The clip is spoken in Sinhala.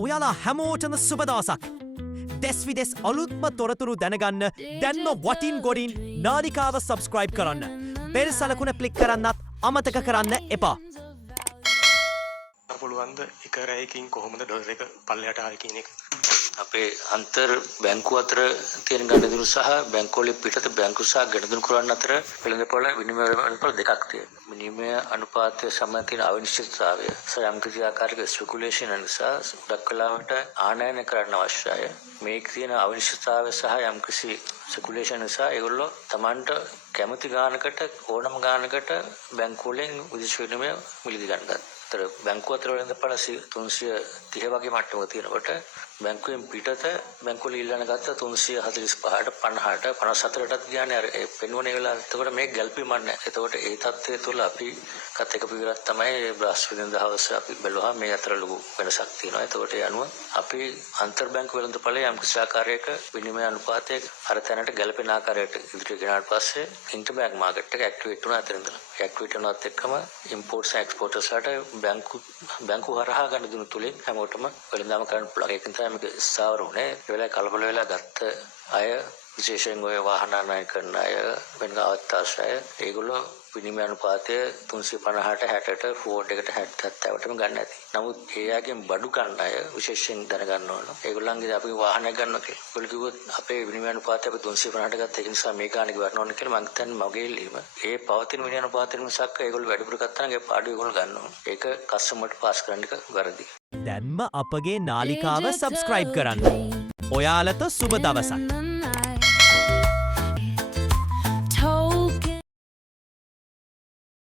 ඔයාලා හැමෝටම සුබ දවසක්. දෙස් විදෙස් අලුත්ම තොරතුරු දැනගන්න දැන්ම වටින් ගොඩින් නාලිකාව සබස්ක්‍රයිබ් කරන්න. බෙල් සලකුණ ක්ලික් කරන්නත් අමතක කරන්න එපා. පුළුවන්ද එක රැයකින් කොහොමද ඩොලර් එක පල්ලයට ආවේ කියන එක? අපේ අන්තර් බැංකු අතර තියෙන ගනුදෙනු සහ බැංකුවල පිටත බැංකු සහ ගනුදෙනු කරවන්න අතර වෙළඳපොළ විනිමය අනුපාත දෙකක් තියෙනවා. විනිමය අනුපාතය සමග තියෙන අවිනිශ්චිතතාවය සහ යම්කිසි ආකාරයක ස්පෙකියුලේෂන් නිසා ගොඩක් වෙලාවට ආනයනය කරන්න අවශ්‍යයි. මේක තියෙන අවිනිශ්චිතතාවය සහ යම්කිසි ස්පෙකියුලේෂන් නිසා ඒගොල්ලෝ Tamanට කැමති ගානකට ඕනම ගානකට බැංකුවලින් විදේශ විනිමය මිලදී ගන්නවා. බැංකුව අතර වෙළඳපොළ 330 වගේ මට්ටමක තියෙනකොට බැංකුවෙන් පිටත බැංකුවල ඉල්ලන ගත්ත 345ට 50ට 54ටත් ගියානේ අර ඒ පෙන්වන්නේ වෙලාව. එතකොට මේක ගැල්පීමක් නැහැ. එතකොට ඒ தත්ත්වය තුළ අපි කත් එක පිළිවෙලක් තමයි බ්‍රහස්පතින්දා හවස අපි බැලුවා මේ අතර ලොකු වෙනසක් තියෙනවා. එතකොට ඒ අනුව අපි අන්තර් බැංකු වෙළඳපොළේ යම් කිසි ආකාරයක විනිමය අනුපාතය අර තැනට ගැලපෙන ආකාරයට ඉදිරියට ගෙනාට පස්සේ ඉන්ටර් බැංක් මාකට් එක ඇක්ටිවේට් වුණා අතරින්ද. ඇක්ටිවේට් වුණාත් එක්කම ඉම්පෝර්ට්ස් එක්ස්පෝර්ටර්ස් වලට බැංකු හරහා ගන්න දුණු තුලින් හැමෝටම වෙළඳාම කරන්න පුළුවන්. ඒකෙන් තමයි මේක ස්ථාවර වුණේ. ඒ වෙලාවේ කලබල වෙලා ගත්ත අය විශේෂයෙන් ඔය වාහන ආනයනය කරන අය වෙන අවස්ථාවය ඒගොල්ලෝ විනිමය අනුපාතය 350ට 60ට ෆෝඩ් එකට 70ටම ගන්න ඇති. නමුත් එයාගෙන් බඩු ගන්න අය විශේෂයෙන් දැනගන්න ඕන. ඒගොල්ලන්ගේ අපි වාහනයක් ගන්නවා කියලා. ඒගොල්ලෝ කිව්වොත් අපේ විනිමය අනුපාතය අපි 350ට ගත්ත ඒක නිසා මේ ගානක වරන ඕන කියලා මං හිතන්නේ මගේ ඉල්ලීම. ඒ පවතින විනිමය අනුපාතය මිසක් ඒගොල්ලෝ වැඩිපුර ගත්තා නම් ඒ පාඩුව ඒගොල්ලෝ ගන්න ඕන. ඒක කස්ටමර්ට පාස් කරන්න එක වැරදි. දැන්ම අපගේ නාලිකාව සබස්ක්‍රයිබ් කරන්න. ඔයාලට සුබ දවසක්.